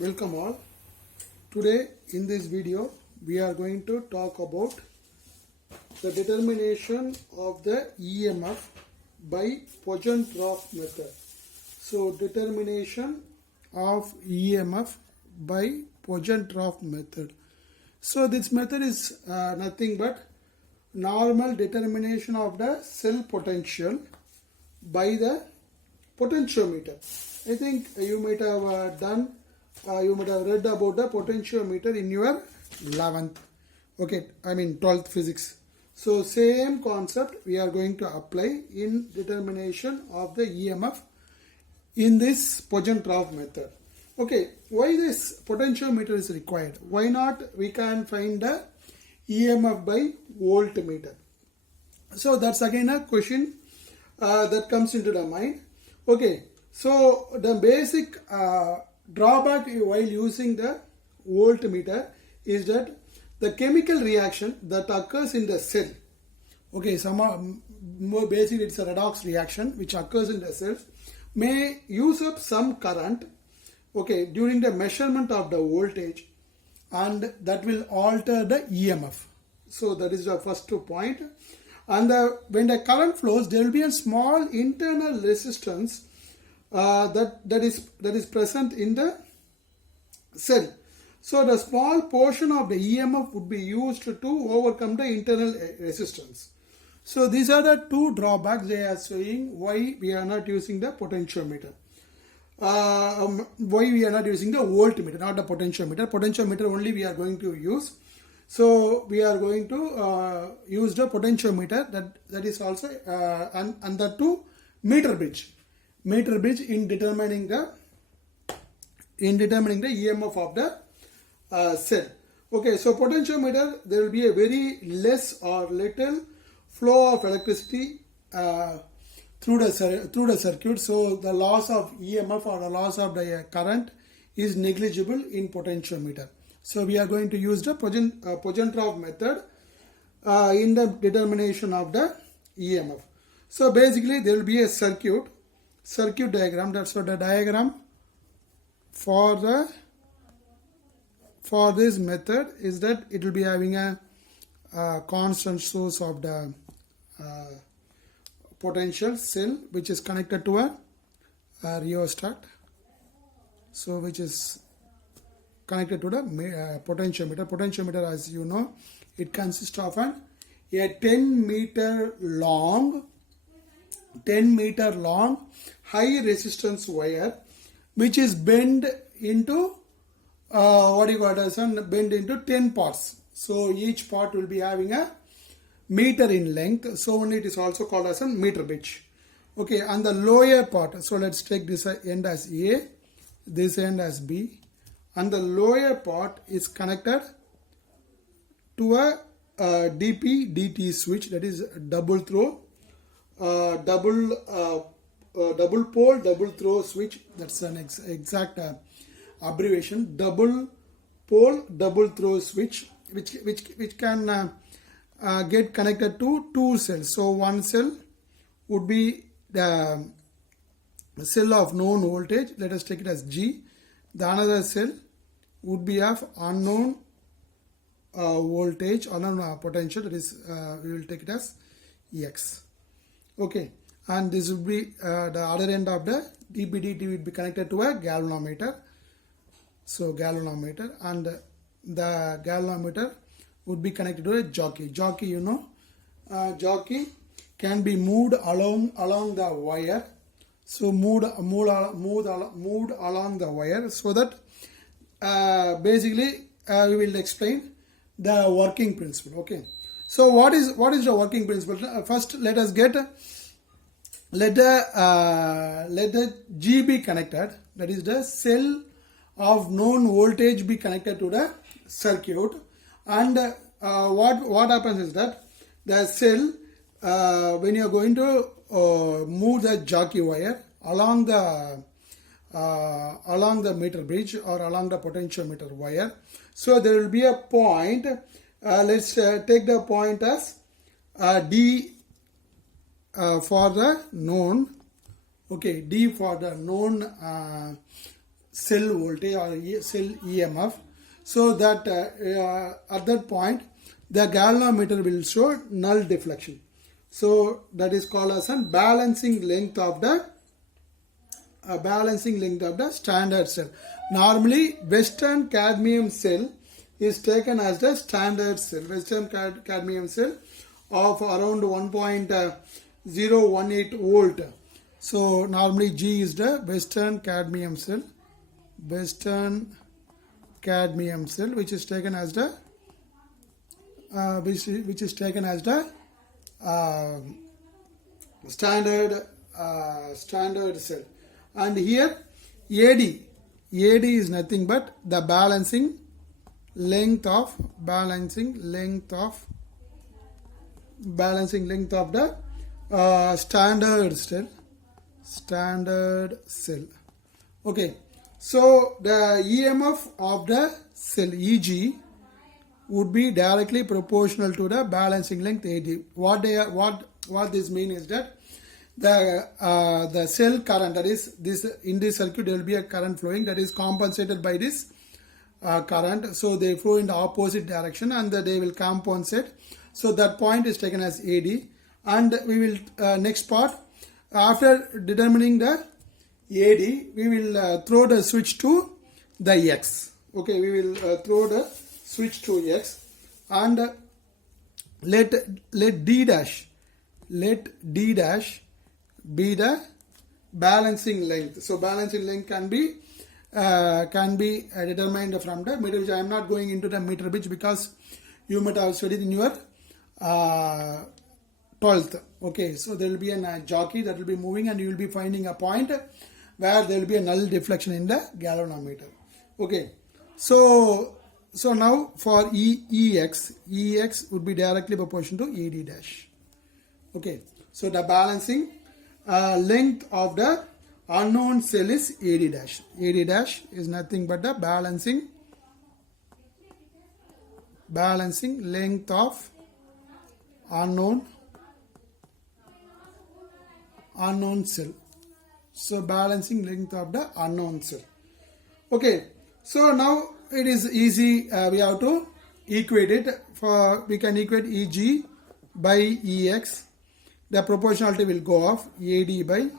Welcome all. Today in this video we are going to talk about the determination of the EMF by Poisson-Roth method. So determination of EMF by Poisson-Roth method. So this method is nothing but normal determination of the cell potential by the potentiometer. I think you might have you might have read about the potentiometer in your 11th, 12th physics. So same concept we are going to apply in determination of the EMF in this Poisson-Roth method. Okay, why this potentiometer is required? Why not we can find the EMF by voltmeter? So that's again a question that comes into the mind. Okay, so the basic drawback while using the voltmeter is that the chemical reaction that occurs in the cell, okay, more basically it's a redox reaction which occurs in the cells, may use up some current, okay, during the measurement of the voltage, and that will alter the EMF. So that is the first point. And when the current flows, there will be a small internal resistance that is present in the cell. So the small portion of the EMF would be used to overcome the internal resistance. So these are the two drawbacks they are saying why we are not using the potentiometer. Why we are not using the voltmeter, not the potentiometer. Potentiometer only we are going to use. So we are going to use the potentiometer that is also and the two meter bridge in determining the EMF of the cell. Okay, so potentiometer, there will be a very less or little flow of electricity through the circuit. So the loss of EMF or the loss of the current is negligible in potentiometer. So we are going to use the Poisson-Roth method in the determination of the EMF. So basically there will be a circuit diagram. That's what the diagram for this method is, that it will be having a constant source of the potential cell which is connected to a rheostat, so which is connected to the potentiometer. Potentiometer, as you know, it consists of a 10 meter long high resistance wire which is bent into bent into 10 parts. So each part will be having a meter in length, so only it is also called as a meter bridge. Okay, and the lower part, so let's take this end as A, this end as B, and the lower part is connected to a DP DT switch, that is double throw, double pole double throw switch. That's an exact abbreviation. Double pole double throw switch, which can get connected to two cells. So one cell would be the cell of known voltage, let us take it as G. The another cell would be of unknown voltage, unknown potential, that is we will take it as X. Okay, and this would be the other end of the DPDT will be connected to a galvanometer. So galvanometer, and the galvanometer would be connected to a jockey. Jockey, you know, jockey can be moved along the wire. So moved along the wire, so that basically we will explain the working principle. Okay, so what is the working principle? First, let the G be connected, that is the cell of known voltage be connected to the circuit, and what happens is that the cell, when you are going to move the jockey wire along the meter bridge or along the potentiometer wire, so there will be a point. Let's take the point as D for the known. Okay, D for the known cell voltage or cell EMF. So that at that point the galvanometer will show null deflection. So that is called as a balancing length of the standard cell. Normally Western cadmium cell is taken as the standard cell. Western cadmium cell of around 1.018 volt. So normally G is the Western cadmium cell. Western cadmium cell, which is taken as the standard cell. And here AD is nothing but the balancing length of the standard cell. Okay, so the EMF of the cell EG would be directly proportional to the balancing length AD. What this means is that the cell current, that is this in this circuit there will be a current flowing that is compensated by this current. So they flow in the opposite direction and they will compensate. So that point is taken as AD. And we will next part, after determining the AD, we will throw the switch to the X. Okay, we will throw the switch to X and let D dash be the balancing length. So balancing length can be determined from the meter bridge. I am not going into the meter bridge because you might have studied in your 12th. Okay, so there will be a jockey that will be moving and you will be finding a point where there will be a null deflection in the galvanometer. Okay, so now for EX would be directly proportional to AD dash. Okay, so the balancing length of the unknown cell is AD dash. AD dash is nothing but the balancing length of unknown cell. So balancing length of the unknown cell. Okay, so now it is easy. We have to equate it. We can equate EG by EX. The proportionality will go off AD by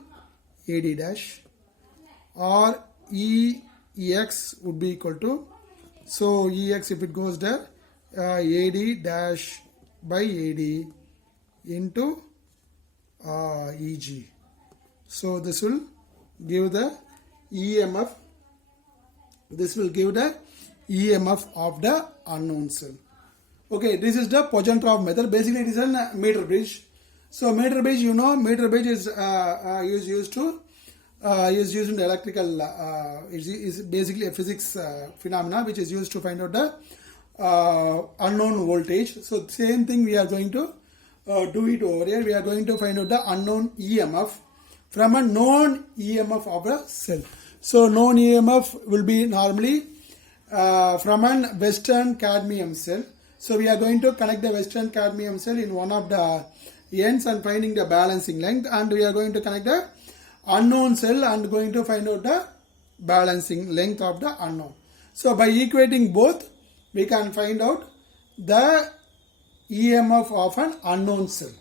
AD dash, or EX would be equal to, so EX if it goes there, AD dash by AD into EG. So this will give the EMF. This will give the EMF of the unknown cell. Okay, this is the Pojentrov method. Basically, it is a meter bridge. So meter bridge, meter bridge is used in the electrical. Is basically a physics phenomena which is used to find out the unknown voltage. So same thing we are going to do it over here. We are going to find out the unknown EMF from a known EMF of a cell. So known EMF will be normally from an Western cadmium cell. So we are going to connect the Western cadmium cell in one of the ends and finding the balancing length, and we are going to connect the unknown cell and going to find out the balancing length of the unknown. So by equating both, we can find out the EMF of an unknown cell.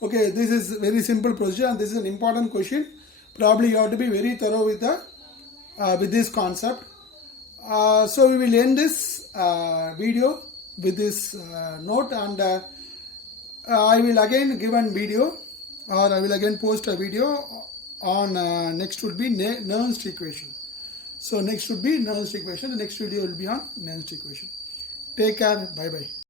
Okay, this is very simple procedure and this is an important question. Probably you have to be very thorough with this concept. So we will end this video with this note, and I will again give a video, or I will again post a video on next would be Nernst equation. So next would be Nernst equation. The next video will be on Nernst equation. Take care. Bye bye.